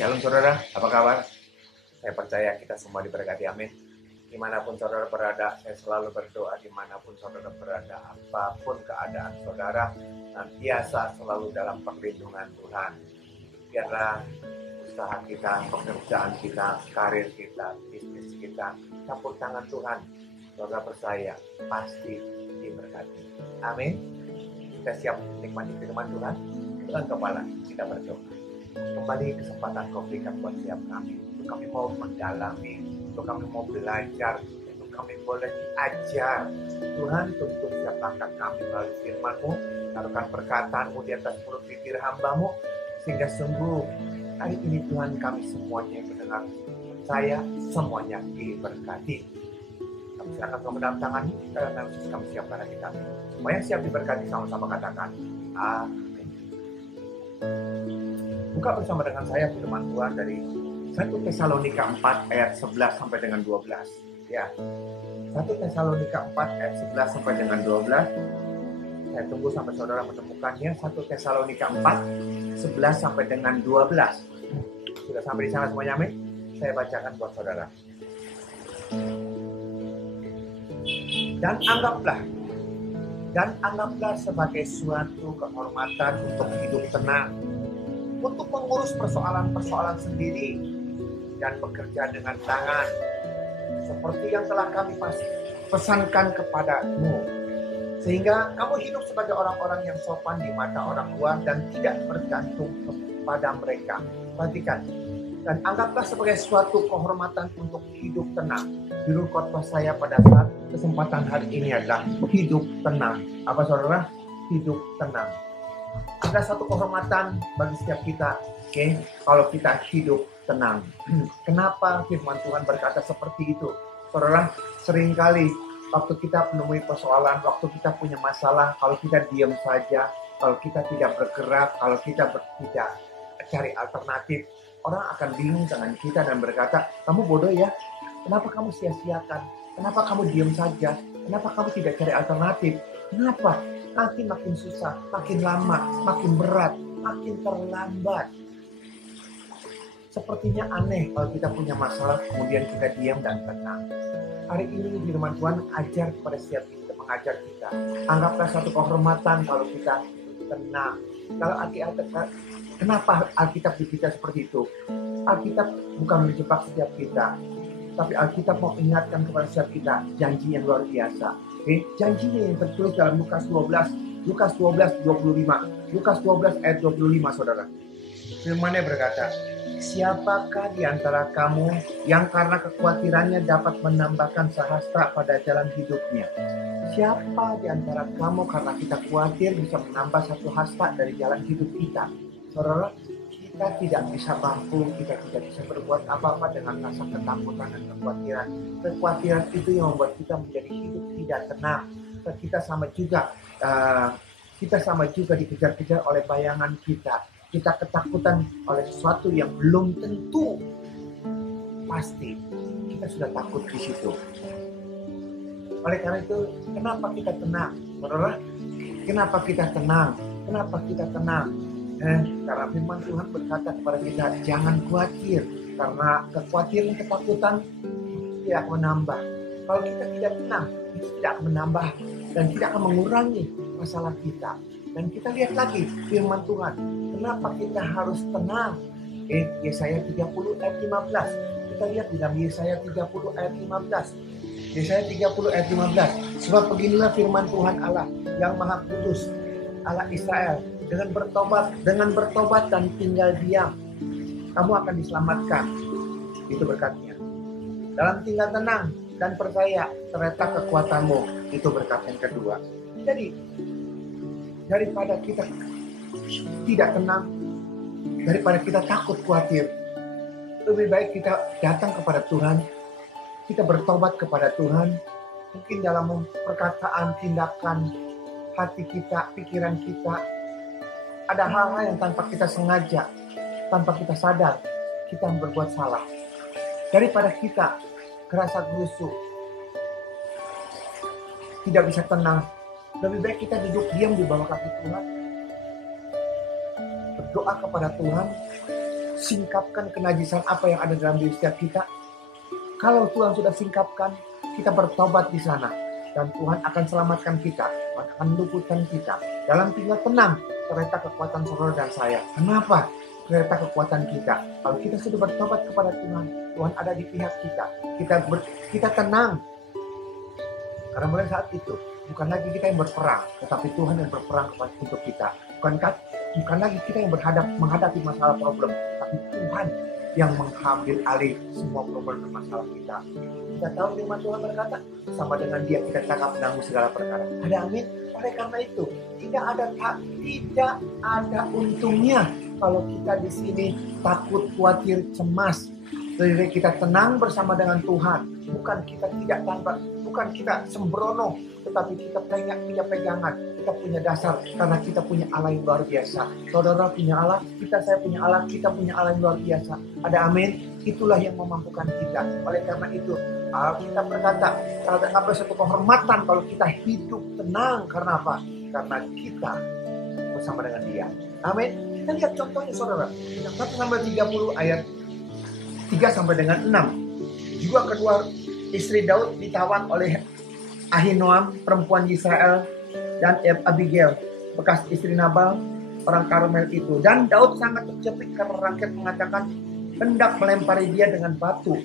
Shalom saudara, apa kabar? Saya percaya kita semua diberkati, amin. Dimanapun saudara berada, saya selalu berdoa dimanapun saudara berada, apapun keadaan saudara, senantiasa selalu dalam perlindungan Tuhan. Biarlah usaha kita, pekerjaan kita, karir kita, bisnis kita, campur tangan Tuhan. Saudara percaya, pasti diberkati. Amin. Kita siap menikmati firman Tuhan. Dengan kepala kita berdoa. Kembali kesempatan kau berikan buat setiap kami. Untuk kami mau mendalami, untuk kami mau belajar, untuk kami boleh diajar. Tuhan, tuntun setiap langkah kami melalui firman-Mu, taruhkan perkataan-Mu di atas mulut bibir hamba-Mu, sehingga sungguh hari ini Tuhan kami semuanya yang mendengar percaya, semuanya diberkati. Kami silakan semua ke dalam tangan-Mu, dalam nama Yesus kami siap pada kita. Semua yang siap diberkati sama-sama katakan, amin. Buka bersama dengan saya firman Tuhan dari 1 Tesalonika 4 ayat 11 sampai dengan 12. Ya. 1 Tesalonika 4 ayat 11 sampai dengan 12. Saya tunggu sampai saudara menemukannya. 1 Tesalonika 4 11 sampai dengan 12. Sudah sampai di sana semuanya, amin? Saya bacakan buat saudara. Dan anggaplah sebagai suatu kehormatan untuk hidup tenang, untuk mengurus persoalan-persoalan sendiri dan bekerja dengan tangan, seperti yang telah kami pesankan kepadamu, sehingga kamu hidup sebagai orang-orang yang sopan di mata orang luar dan tidak bergantung kepada mereka. Perhatikan, dan anggaplah sebagai suatu kehormatan untuk hidup tenang. Judul khotbah saya pada saat kesempatan hari ini adalah hidup tenang. Apa saudara? Hidup tenang. Ada satu kehormatan bagi setiap kita, kalau kita hidup tenang. Kenapa firman Tuhan berkata seperti itu? Saudara, seringkali waktu kita menemui persoalan, waktu kita punya masalah, kalau kita diam saja, kalau kita tidak bergerak, kalau kita tidak cari alternatif, orang akan bingung dengan kita dan berkata, kamu bodoh ya, kenapa kamu sia-siakan? Kenapa kamu diam saja? Kenapa kamu tidak cari alternatif? Kenapa? Nanti makin susah, makin lama, makin berat, makin terlambat. Sepertinya aneh kalau kita punya masalah, kemudian kita diam dan tenang. Hari ini firman Tuhan ajar kepada setiap kita, mengajar kita. Anggaplah satu kehormatan kalau kita tenang. Kalau kenapa Alkitab berbicara seperti itu? Alkitab bukan menjebak setiap kita, tapi Alkitab mau ingatkan kepada setiap kita janji yang luar biasa. Janjinya yang tertulis dalam Lukas 12, 25. Lukas 12 ayat 25, saudara. Firman-Nya berkata, siapakah di antara kamu yang karena kekhawatirannya dapat menambahkan sehasta pada jalan hidupnya? Siapa di antara kamu karena kita khawatir bisa menambah satu hasta dari jalan hidup kita? Saudara, kita tidak bisa mampu, kita tidak bisa berbuat apa-apa dengan rasa ketakutan dan kekhawatiran. Kekhawatiran itu yang membuat kita menjadi hidup tidak tenang. Kita sama juga dikejar-kejar oleh bayangan kita. Kita ketakutan oleh sesuatu yang belum tentu pasti. Kita sudah takut di situ. Oleh karena itu, kenapa kita tenang? Saudara, kenapa kita tenang? Kenapa kita tenang? Karena firman Tuhan berkata kepada kita, jangan khawatir, karena kekhawatiran, ketakutan tidak menambah. Kalau kita tidak tenang, itu tidak akan menambah dan tidak akan mengurangi masalah kita. Dan kita lihat lagi firman Tuhan, kenapa kita harus tenang? Yesaya 30 ayat 15. Kita lihat di dalam Yesaya 30 ayat 15. Yesaya 30 ayat 15. Sebab beginilah firman Tuhan Allah yang Maha Kudus, Allah Israel, dengan bertobat dan tinggal diam, kamu akan diselamatkan. Itu berkatnya. Dalam tinggal tenang dan percaya terletak kekuatanmu. Itu berkat yang kedua. Jadi daripada kita tidak tenang, daripada kita takut khawatir, lebih baik kita datang kepada Tuhan, kita bertobat kepada Tuhan. Mungkin dalam perkataan, tindakan, hati kita, pikiran kita, ada hal-hal yang tanpa kita sengaja, tanpa kita sadar, kita berbuat salah. Daripada kita kerasa gerusu, tidak bisa tenang, lebih baik kita duduk diam di bawah kaki Tuhan, berdoa kepada Tuhan, singkapkan kenajisan apa yang ada dalam diri setiap kita. Kalau Tuhan sudah singkapkan, kita bertobat di sana. Dan Tuhan akan selamatkan kita, akan luputkan kita. Dalam tinggal tenang, kereta kekuatan saudara dan saya. Kenapa? Kereta kekuatan kita. Kalau kita sudah bertobat kepada Tuhan, Tuhan ada di pihak kita. Kita tenang. Karena mulai saat itu, bukan lagi kita yang berperang, tetapi Tuhan yang berperang untuk kita. Bukan lagi kita yang menghadapi masalah problem, tapi Tuhan yang mengambil alih semua problem dan masalah kita. Kita tahu firman Tuhan berkata, sama dengan Dia kita cakap menanggung segala perkara. Ada amin? Oleh karena itu, tidak ada untungnya kalau kita di sini takut, khawatir, cemas. Jadi kita tenang bersama dengan Tuhan. Bukan kita tidak tanpa, bukan kita sembrono, tetapi kita punya pegangan, kita punya dasar, karena kita punya Allah yang luar biasa. Saudara punya Allah, saya punya Allah, kita punya Allah yang luar biasa. Ada amin? Itulah yang memampukan kita. Oleh karena itu, kita berkata, ada satu kehormatan kalau kita hidup tenang. Karena apa? Karena kita bersama dengan Dia. Amin? Kita lihat contohnya saudara. 1-30 ayat 3 sampai dengan 6. Juga kedua istri Daud ditawan oleh Ahinoam, perempuan Israel, dan Abigail, bekas istri Nabal, orang Karmel itu. Dan Daud sangat terjepit karena rakyat mengatakan hendak melempari dia dengan batu.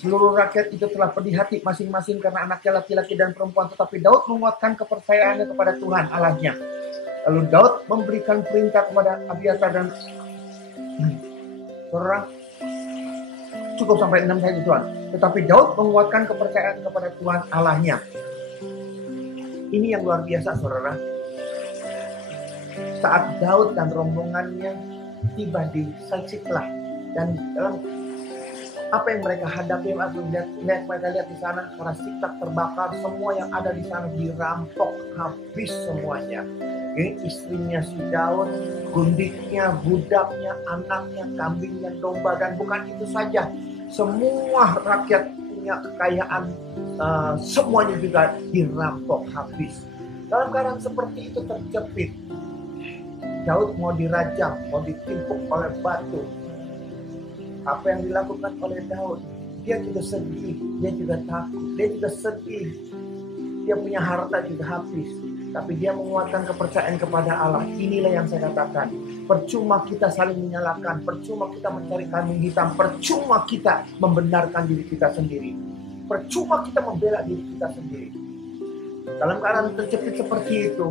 Seluruh rakyat itu telah pedih hati masing-masing karena anaknya laki-laki dan perempuan. Tetapi Daud menguatkan kepercayaannya kepada Tuhan Allahnya. Lalu Daud memberikan perintah kepada Abiatar dan saudara, cukup sampai 6 saja Tuhan. Tetapi Daud menguatkan kepercayaan kepada Tuhan Allahnya. Ini yang luar biasa saudara. Saat Daud dan rombongannya tiba di Siklag, dan dalam apa yang mereka hadapi, mereka lihat di sana, karena Siklag terbakar, semua yang ada di sana dirampok habis semuanya. Ini istrinya si Daud, gundiknya, budaknya, anaknya, kambingnya, domba, dan bukan itu saja. Semua rakyat punya kekayaan, semuanya juga dirampok habis. Dalam keadaan seperti itu terjepit, Daud mau dirajam, mau ditimpuk oleh batu. Apa yang dilakukan oleh Daud? Dia juga sedih, dia juga takut, dia juga sedih. Dia punya harta juga habis. Tapi dia menguatkan kepercayaan kepada Allah. Inilah yang saya katakan. Percuma kita saling menyalahkan, percuma kita mencari kambing hitam, percuma kita membenarkan diri kita sendiri, percuma kita membela diri kita sendiri. Dalam keadaan terjepit seperti itu,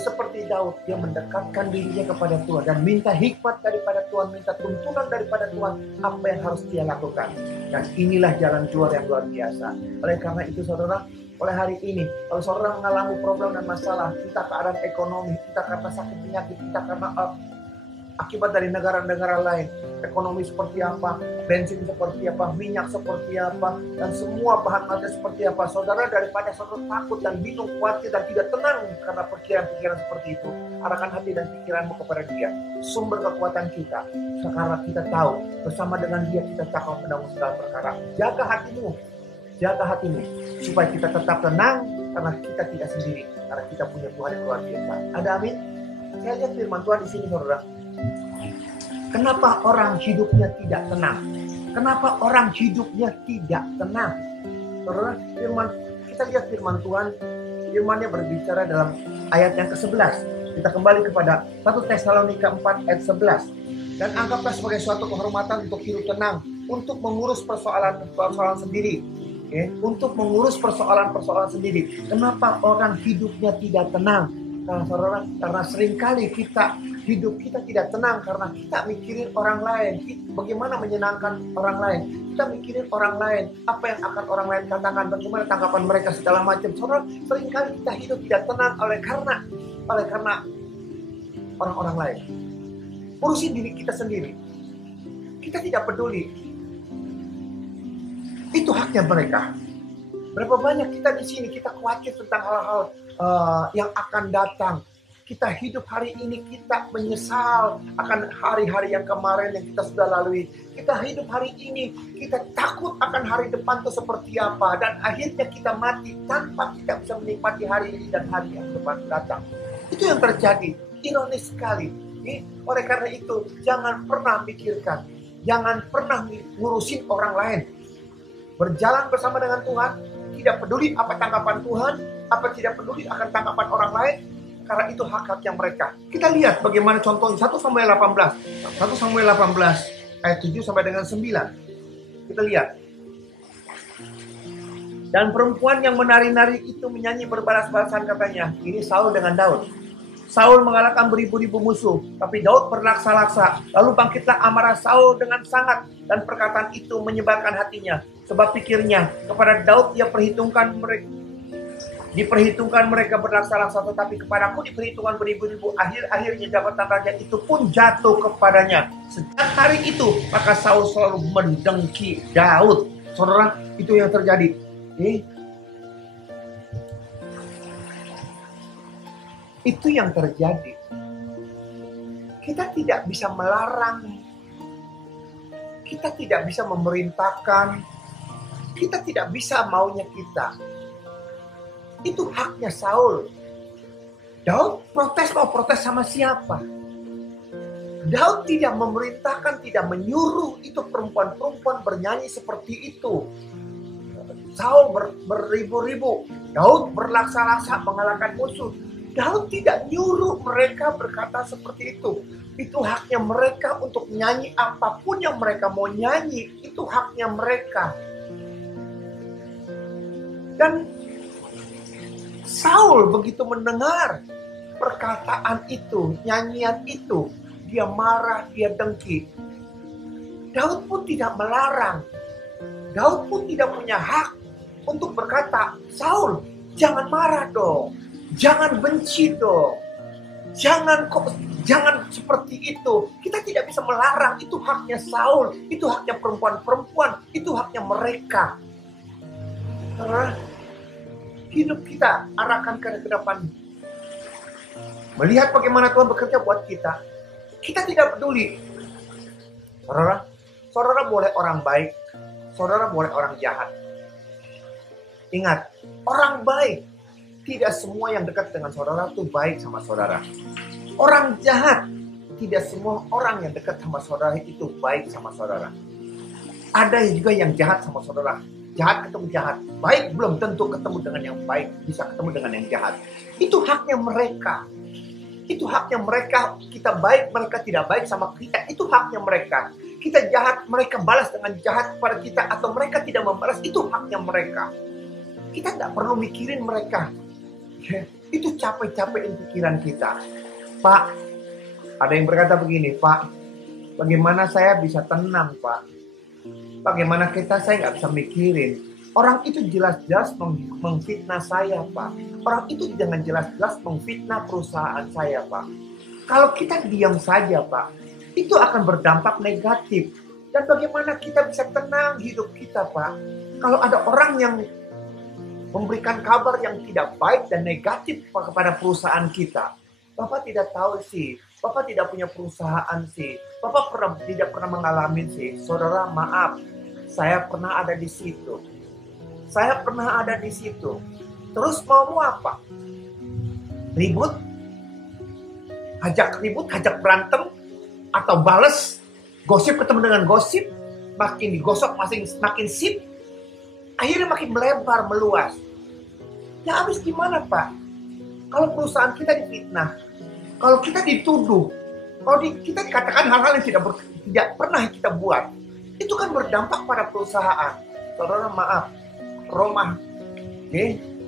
seperti Daud, dia mendekatkan dirinya kepada Tuhan dan minta hikmat daripada Tuhan, minta tuntunan daripada Tuhan apa yang harus dia lakukan. Dan inilah jalan keluar yang luar biasa. Oleh karena itu saudara, oleh hari ini, kalau saudara mengalami problem dan masalah, kita keadaan ekonomi, kita karena sakit penyakit, kita karena akibat dari negara-negara lain, ekonomi seperti apa, bensin seperti apa, minyak seperti apa, dan semua bahan material seperti apa. Saudara, daripada saudara takut dan bingung, khawatir dan tidak tenang karena pikiran-pikiran seperti itu, arahkan hati dan pikiranmu kepada Dia, sumber kekuatan kita. Sekarang kita tahu, bersama dengan Dia kita cakap menanggung segala perkara. Jaga hatimu, supaya kita tetap tenang, karena kita tidak sendiri, karena kita punya Tuhan yang luar biasa. Ada amin? Saya lihat firman Tuhan di sini saudara. Kenapa orang hidupnya tidak tenang? Kenapa orang hidupnya tidak tenang? Saudara, kita lihat firman Tuhan. Firman-Nya berbicara dalam ayat yang ke-11. Kita kembali kepada 1 Tesalonika 4 ayat 11. Dan anggaplah sebagai suatu kehormatan untuk hidup tenang, untuk mengurus persoalan sendiri. Untuk mengurus persoalan sendiri. Kenapa orang hidupnya tidak tenang? Karena seringkali hidup kita tidak tenang karena kita mikirin orang lain. Bagaimana menyenangkan orang lain? Kita mikirin orang lain. Apa yang akan orang lain katakan? Bagaimana tanggapan mereka segala macam. Saudara, seringkali kita hidup tidak tenang oleh karena orang-orang lain. Urusin diri kita sendiri. Kita tidak peduli. Itu haknya mereka. Berapa banyak kita di sini kita khawatir tentang hal-hal yang akan datang. Kita hidup hari ini, kita menyesal akan hari-hari yang kemarin yang kita sudah lalui. Kita hidup hari ini, kita takut akan hari depan itu seperti apa. Dan akhirnya kita mati tanpa kita bisa menikmati hari ini dan hari yang depan datang. Itu yang terjadi. Ironis sekali. Oleh karena itu, jangan pernah pikirkan, jangan pernah ngurusin orang lain. Berjalan bersama dengan Tuhan, tidak peduli apa tanggapan Tuhan, apa tidak peduli akan tanggapan orang lain, karena itu hak-haknya mereka. Kita lihat bagaimana contohnya 1 Samuel 18. 1 Samuel 18 ayat 7 sampai dengan 9. Kita lihat. Dan perempuan yang menari-nari itu menyanyi berbalas-balasan katanya. Ini Saul dengan Daud. Saul mengalahkan beribu-ribu musuh, tapi Daud berlaksa-laksa. Lalu bangkitlah amarah Saul dengan sangat, dan perkataan itu menyebalkan hatinya. Sebab pikirnya, kepada Daud ia diperhitungkan mereka berlaksa-laksa, tetapi kepadaku diperhitungkan beribu-ribu. Akhir-akhirnya jabatan raja itu pun jatuh kepadanya. Sejak hari itu, maka Saul selalu mendengki Daud. Saudara, itu yang terjadi. Itu yang terjadi. Kita tidak bisa melarang, kita tidak bisa memerintahkan, kita tidak bisa maunya kita. Itu haknya Saul. Daud protes, mau protes sama siapa? Daud tidak memerintahkan, tidak menyuruh itu perempuan-perempuan bernyanyi seperti itu. Saul beribu-ribu, Daud berlaksa-laksa mengalahkan musuh. Daud tidak nyuruh mereka berkata seperti itu. Itu haknya mereka untuk nyanyi apapun yang mereka mau nyanyi. Itu haknya mereka. Dan Saul begitu mendengar perkataan itu, nyanyian itu, dia marah, dia dengki. Daud pun tidak melarang. Daud pun tidak punya hak untuk berkata, Saul, jangan marah dong. Jangan benci dong. Jangan seperti itu. Kita tidak bisa melarang. Itu haknya Saul. Itu haknya perempuan-perempuan. Itu haknya mereka. Karena hidup kita arahkan ke depan. Melihat bagaimana Tuhan bekerja buat kita. Kita tidak peduli. Saudara boleh orang baik. Saudara boleh orang jahat. Ingat, orang baik. Tidak semua yang dekat dengan saudara itu baik sama saudara. Orang jahat, tidak semua orang yang dekat sama saudara itu baik sama saudara. Ada juga yang jahat sama saudara. Jahat ketemu jahat. Baik belum tentu ketemu dengan yang baik. Bisa ketemu dengan yang jahat. Itu haknya mereka. Itu haknya mereka. Kita baik, mereka tidak baik sama kita. Itu haknya mereka. Kita jahat, mereka balas dengan jahat kepada kita. Atau mereka tidak membalas. Itu haknya mereka. Kita tidak perlu mikirin mereka. Itu capek-capekin pikiran kita. Pak, ada yang berkata begini, Pak, bagaimana saya bisa tenang, Pak? Bagaimana saya nggak bisa mikirin? Orang itu jelas-jelas memfitnah saya, Pak. Orang itu jangan jelas-jelas memfitnah perusahaan saya, Pak. Kalau kita diam saja, Pak, itu akan berdampak negatif. Dan bagaimana kita bisa tenang hidup kita, Pak? Kalau ada orang yang memberikan kabar yang tidak baik dan negatif kepada perusahaan kita. Bapak tidak tahu sih. Bapak tidak punya perusahaan sih. Bapak tidak pernah mengalami sih. Saudara, maaf. Saya pernah ada di situ. Saya pernah ada di situ. Terus mau apa? Ribut? Hajak ribut, hajak berantem? Atau bales? Gosip ketemu dengan gosip? Makin digosok, makin sip? Akhirnya makin melebar, meluas. Ya habis gimana, Pak? Kalau perusahaan kita difitnah, kalau kita dituduh, kalau kita dikatakan hal-hal yang tidak pernah kita buat, itu kan berdampak pada perusahaan. Saudara, maaf, Roma,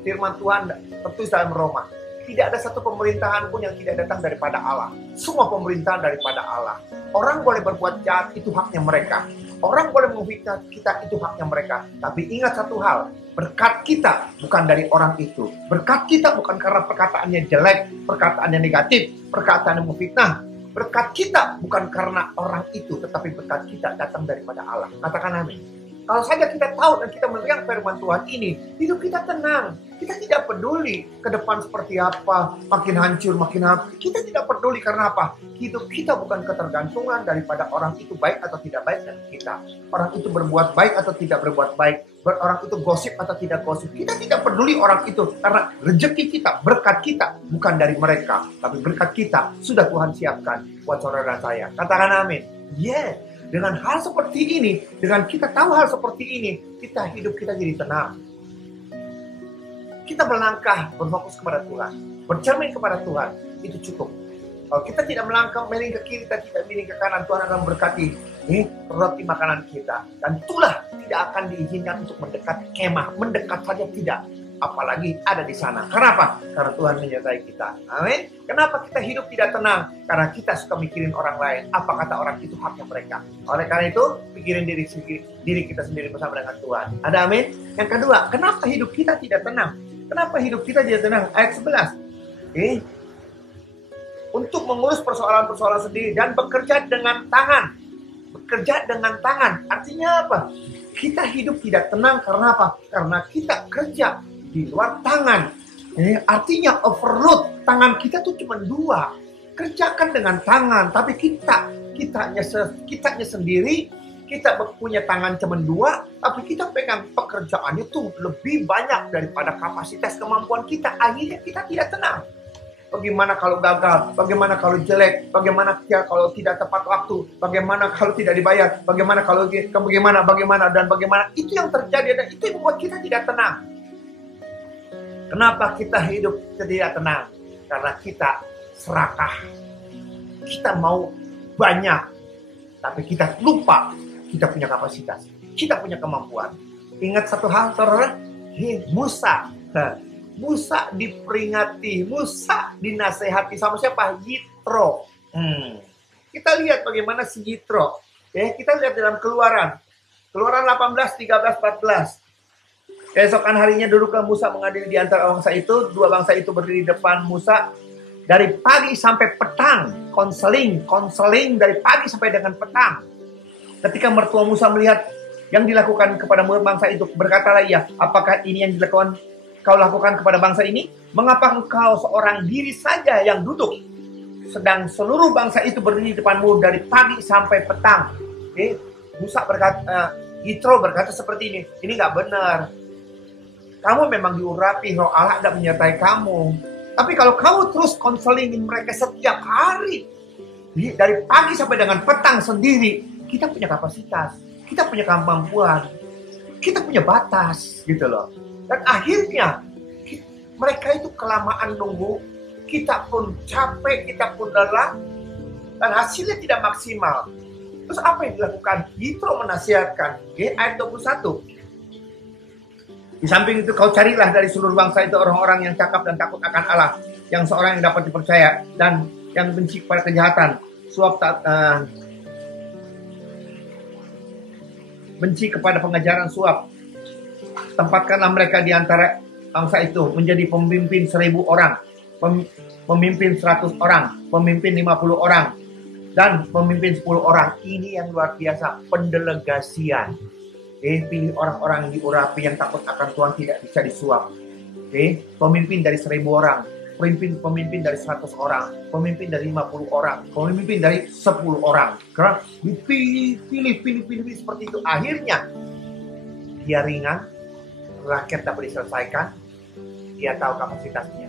firman Tuhan tertulis dalam Roma. Tidak ada satu pemerintahan pun yang tidak datang daripada Allah. Semua pemerintahan daripada Allah. Orang boleh berbuat jahat, itu haknya mereka. Orang boleh memfitnah kita, itu haknya mereka. Tapi ingat satu hal, berkat kita bukan dari orang itu. Berkat kita bukan karena perkataannya jelek, perkataannya negatif, perkataan yang memfitnah. Berkat kita bukan karena orang itu, tetapi berkat kita datang daripada Allah. Katakan amin. Kalau saja kita tahu dan kita mendengar firman Tuhan ini, hidup kita tenang. Kita tidak peduli ke depan seperti apa, makin hancur, makin hancur. Kita tidak peduli karena apa? Hidup kita bukan ketergantungan daripada orang itu baik atau tidak baik dengan kita. Orang itu berbuat baik atau tidak berbuat baik. Orang itu gosip atau tidak gosip. Kita tidak peduli orang itu. Karena rezeki kita, berkat kita bukan dari mereka. Tapi berkat kita sudah Tuhan siapkan buat saudara dan saya. Katakan amin. Yeah. Dengan hal seperti ini, dengan kita tahu hal seperti ini, hidup kita jadi tenang. Kita melangkah, berfokus kepada Tuhan, bercermin kepada Tuhan, itu cukup. Kalau kita tidak melangkah, miring ke kiri, kita tidak miring ke kanan, Tuhan akan berkati roti makanan kita. Dan itulah tidak akan diizinkan untuk mendekat kemah, mendekat saja tidak. Apalagi ada di sana. Kenapa? Karena Tuhan menyertai kita. Amin. Kenapa kita hidup tidak tenang? Karena kita suka mikirin orang lain. Apa kata orang itu haknya mereka. Oleh karena itu, pikirin diri kita sendiri bersama dengan Tuhan. Ada amin? Yang kedua, kenapa hidup kita tidak tenang? Kenapa hidup kita tidak tenang? Ayat 11. Untuk mengurus persoalan-persoalan sendiri dan bekerja dengan tangan. Bekerja dengan tangan. Artinya apa? Kita hidup tidak tenang karena apa? Karena kita kerja di luar tangan. Artinya overload. Tangan kita tuh cuma dua. Kerjakan dengan tangan. Tapi kitanya sendiri, kita punya tangan cuma dua, tapi kita pegang pekerjaannya tuh lebih banyak daripada kapasitas kemampuan kita. Akhirnya kita tidak tenang. Bagaimana kalau gagal? Bagaimana kalau jelek? Bagaimana kalau tidak tepat waktu? Bagaimana kalau tidak dibayar? Bagaimana kalau bagaimana? Itu yang terjadi dan itu yang membuat kita tidak tenang. Kenapa kita hidup tidak tenang? Karena kita serakah. Kita mau banyak, tapi kita lupa kita punya kapasitas. Kita punya kemampuan. Ingat satu hal, saudara? Musa diperingati, Musa dinasehati sama siapa? Yitro. Kita lihat bagaimana si Yitro. Kita lihat dalam Keluaran 18, 13, 14. Keesokan harinya duduklah Musa mengadili di antara bangsa itu. Dua bangsa itu berdiri di depan Musa dari pagi sampai petang. Konseling dari pagi sampai dengan petang. Ketika mertua Musa melihat yang dilakukan kepada bangsa itu, berkatalah ia, apakah ini yang kau lakukan kepada bangsa ini? Mengapa engkau seorang diri saja yang duduk, sedang seluruh bangsa itu berdiri di depanmu dari pagi sampai petang? Musa berkata, Yitro berkata seperti ini nggak benar. Kamu memang diurapi, roh Allah nggak menyertai kamu. Tapi kalau kamu terus konselingin mereka setiap hari, dari pagi sampai dengan petang sendiri, kita punya kapasitas, kita punya kemampuan, kita punya batas, gitu loh. Dan akhirnya mereka itu kelamaan nunggu, kita pun capek, kita pun lelah, dan hasilnya tidak maksimal. Terus apa yang dilakukan? Yitro menasihatkan, ayat 21. Di samping itu kau carilah dari seluruh bangsa itu orang-orang yang cakap dan takut akan Allah, yang seorang yang dapat dipercaya dan yang benci kepada kejahatan, benci kepada pengajaran suap. Tempatkanlah mereka di antara bangsa itu menjadi pemimpin 1000 orang, pemimpin 100 orang, pemimpin 50 orang, dan pemimpin 10 orang. Ini yang luar biasa, pendelegasian. Pilih orang-orang yang diurapi, yang takut akan Tuhan, tidak bisa disuap. Pemimpin dari 1000 orang, pemimpin dari 100 orang, pemimpin dari 50 orang, pemimpin dari 10 orang. Karena dipilih seperti itu. Akhirnya dia ringan, rakyat dapat diselesaikan, dia tahu kapasitasnya.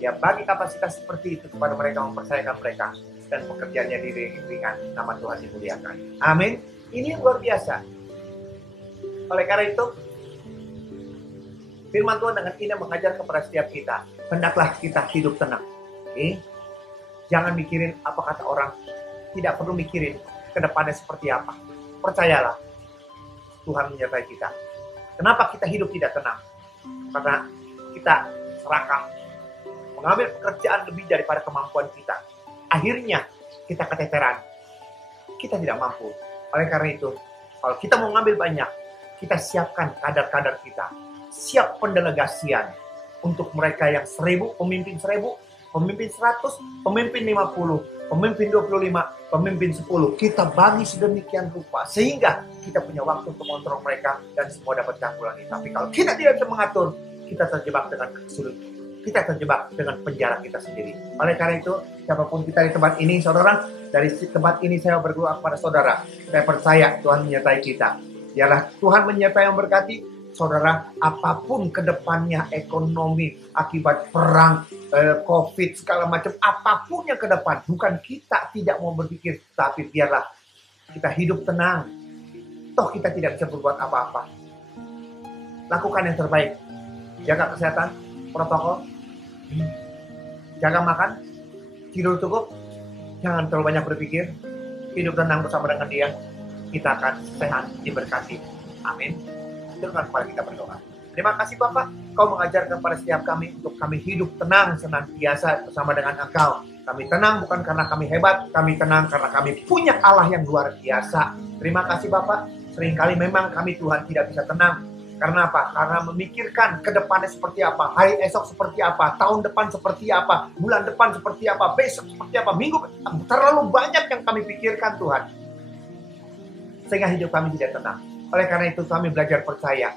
Dia bagi kapasitas seperti itu kepada mereka, mempercayakan mereka, dan pekerjaannya ringan, nama Tuhan dimuliakan. Amin. Ini luar biasa. Oleh karena itu, firman Tuhan dengan indah mengajar kepada setiap kita, hendaklah kita hidup tenang. Jangan mikirin apa kata orang. Tidak perlu mikirin ke depannya seperti apa. Percayalah, Tuhan menyertai kita. Kenapa kita hidup tidak tenang? Karena kita serakah, mengambil pekerjaan lebih daripada kemampuan kita. Akhirnya kita keteteran. Kita tidak mampu. Oleh karena itu, kalau kita mau ngambil banyak, kita siapkan kadar-kadar kita. Siap pendelegasian untuk mereka yang 1000, pemimpin 1000, pemimpin 100, pemimpin 50, pemimpin 25, pemimpin 10. Kita bagi sedemikian rupa sehingga kita punya waktu untuk mengontrol mereka dan semua dapat terpulangi. Tapi kalau kita tidak bisa mengatur, kita terjebak dengan kesulitan. Kita terjebak dengan penjara kita sendiri. Oleh karena itu, siapapun kita di tempat ini, saudara, dari tempat ini saya berdoa kepada saudara. Saya percaya Tuhan menyertai kita. Biarlah Tuhan menyertai yang berkati. Saudara, apapun kedepannya, ekonomi, akibat perang, COVID, segala macam, apapun yang ke depan, bukan kita tidak mau berpikir, tapi biarlah kita hidup tenang. Toh kita tidak bisa berbuat apa-apa. Lakukan yang terbaik. Jaga kesehatan, protokol, jaga makan, tidur cukup, jangan terlalu banyak berpikir, hidup tenang bersama dengan Dia, kita akan sehat, diberkati. Amin. Dengan kepada kita berdoa. Terima kasih Bapak, Kau mengajarkan pada setiap kami untuk kami hidup tenang senantiasa bersama dengan Engkau. Kami tenang bukan karena kami hebat, kami tenang karena kami punya Allah yang luar biasa. Terima kasih Bapak. Seringkali memang kami Tuhan tidak bisa tenang. Karena apa? Karena memikirkan ke depannya seperti apa, hari esok seperti apa, tahun depan seperti apa, bulan depan seperti apa, besok seperti apa, minggu, terlalu banyak yang kami pikirkan Tuhan. Sehingga hidup kami tidak tenang. Oleh karena itu kami belajar percaya.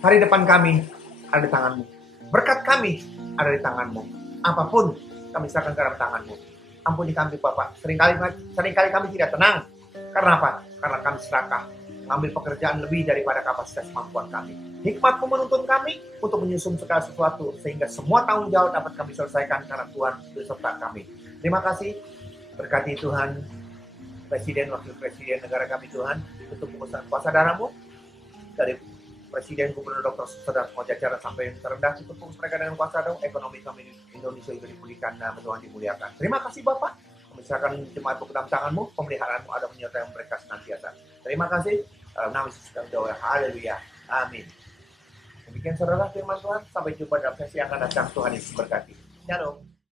Hari depan kami ada di tangan-Mu. Berkat kami ada di tangan-Mu. Apapun kami serahkan ke dalam tangan-Mu. Ampuni kami Bapak. Seringkali kami tidak tenang. Karena apa? Karena kami serakah. Mengambil pekerjaan lebih daripada kapasitas kemampuan kami. Hikmat-Mu menuntun kami untuk menyusun segala sesuatu. Sehingga semua tanggung jawab dapat kami selesaikan karena Tuhan beserta kami. Terima kasih. Berkati Tuhan. Presiden, Wakil Presiden negara kami Tuhan, untuk pengusahaan kuasa darah-Mu, dari Presiden, Gubernur, Dokter, Saudara, semua jajaran sampai yang terendah, untuk fokus mereka dengan kuasa darah, ekonomi kami Indonesia juga dipulihkan, nama Tuhan dimuliakan. Terima kasih Bapak, misalkan jemaat-Mu ke dalam tangan-Mu, pemeliharaan-Mu ada menyertai mereka senantiasa. Terima kasih, nama Yesus kami doa, haleluya, amin. Demikian saudara firman Tuhan, sampai jumpa dalam sesi yang akan datang, Tuhan Yesus berkati. Shalom.